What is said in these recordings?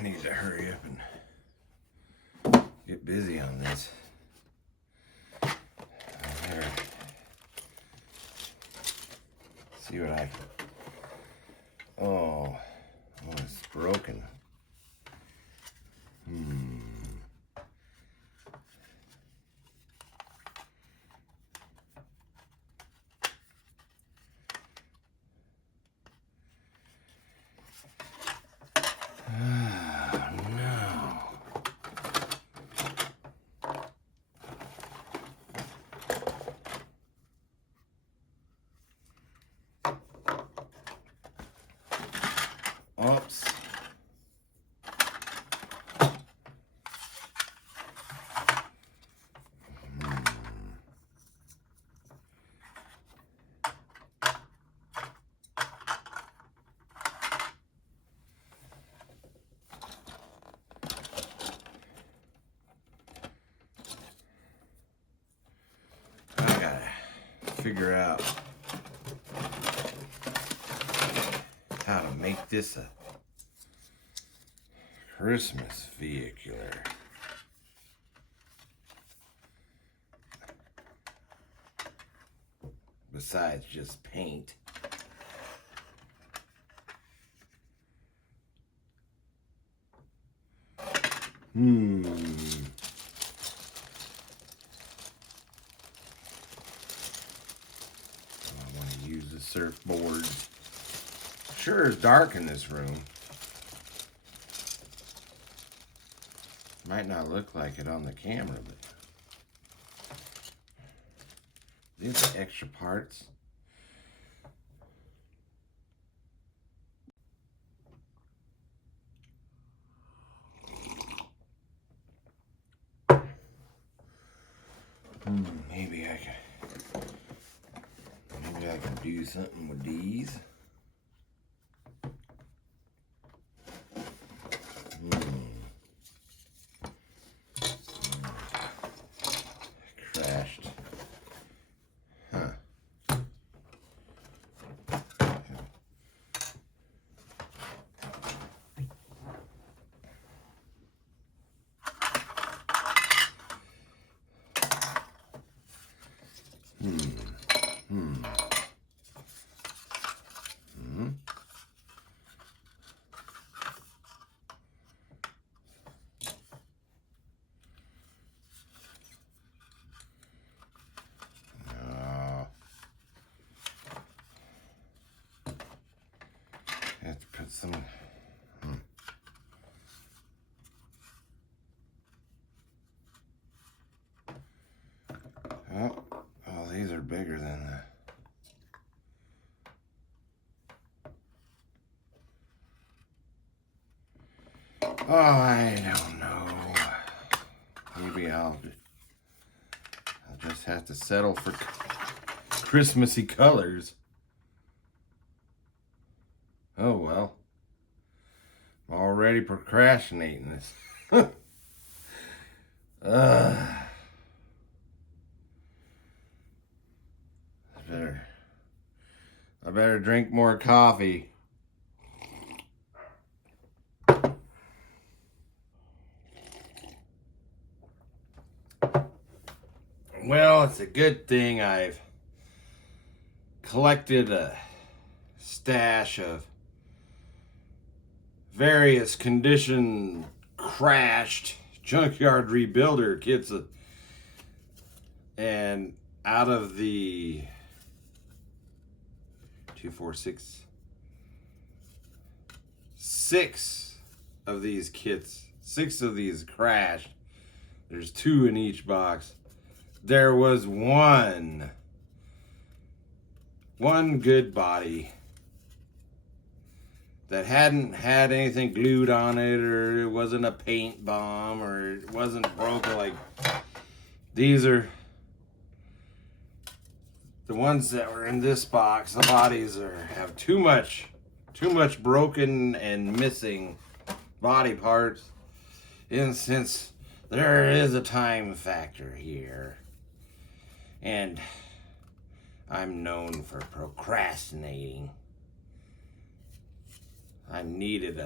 I need to hurry up and get busy on this. I better see what I can. Oh, it's broken. Oops. I gotta figure out how to make this a Christmas vehicular. Besides just paint. I want to use the surfboard. Sure is dark in this room. Might not look like it on the camera, but these are extra parts. Maybe I can do something with these. Crashed. Huh. Have to put some. Oh, these are bigger than the. Oh, I don't know. Maybe I'll just have to settle for Christmassy colors. Oh well. I'm already procrastinating this. I better drink more coffee. Well, it's a good thing I've collected a stash of various condition crashed junkyard rebuilder kits, and out of the 6 of these kits, 6 of these crashed. There's 2 in each box. There was one good body that hadn't had anything glued on it, or it wasn't a paint bomb, or it wasn't broken. Like, these are the ones that were in this box. The bodies have too much broken and missing body parts. And since there is a time factor here, and I'm known for procrastinating, I needed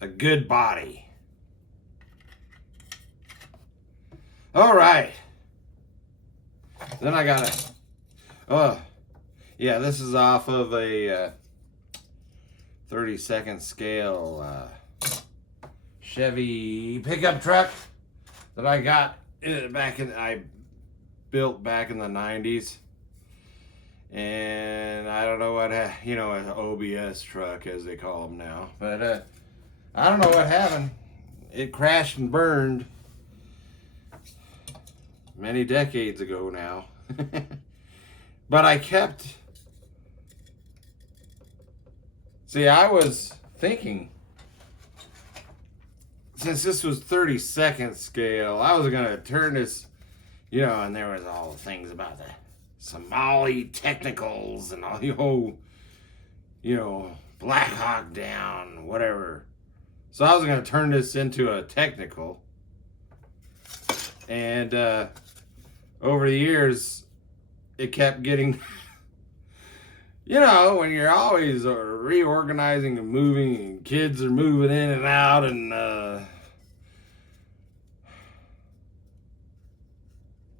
a good body. All right. Then I got yeah, this is off of a 32nd scale Chevy pickup truck that I got I built back in the 90s. And I don't know what, an OBS truck as they call them now. But I don't know what happened. It crashed and burned many decades ago now. But I kept... See, I was thinking, since this was 32nd scale, I was going to turn this, and there was all the things about the Somali technicals and all the whole, Black Hawk Down, whatever. So I was going to turn this into a technical. And over the years, it kept getting, when you're always reorganizing and moving, and kids are moving in and out, and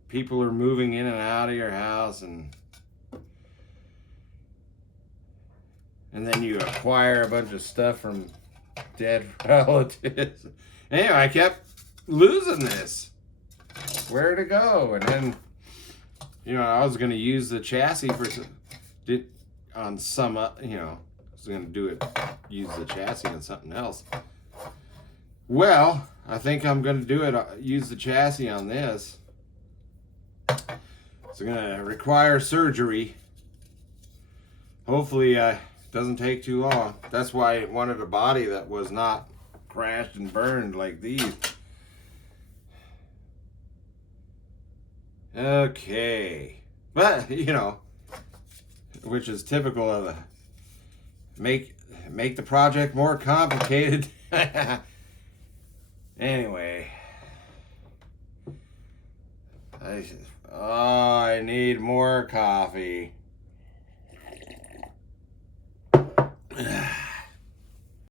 people are moving in and out of your house, and then you acquire a bunch of stuff from dead relatives. Anyway, I kept losing this. Where to go? And then, I was going to use the chassis on some, I was going to use the chassis on something else. Well, I think I'm going to use the chassis on this. It's going to require surgery. Hopefully, it doesn't take too long. That's why I wanted a body that was not crashed and burned like these. Okay. But, which is typical of make the project more complicated. Anyway. I need more coffee.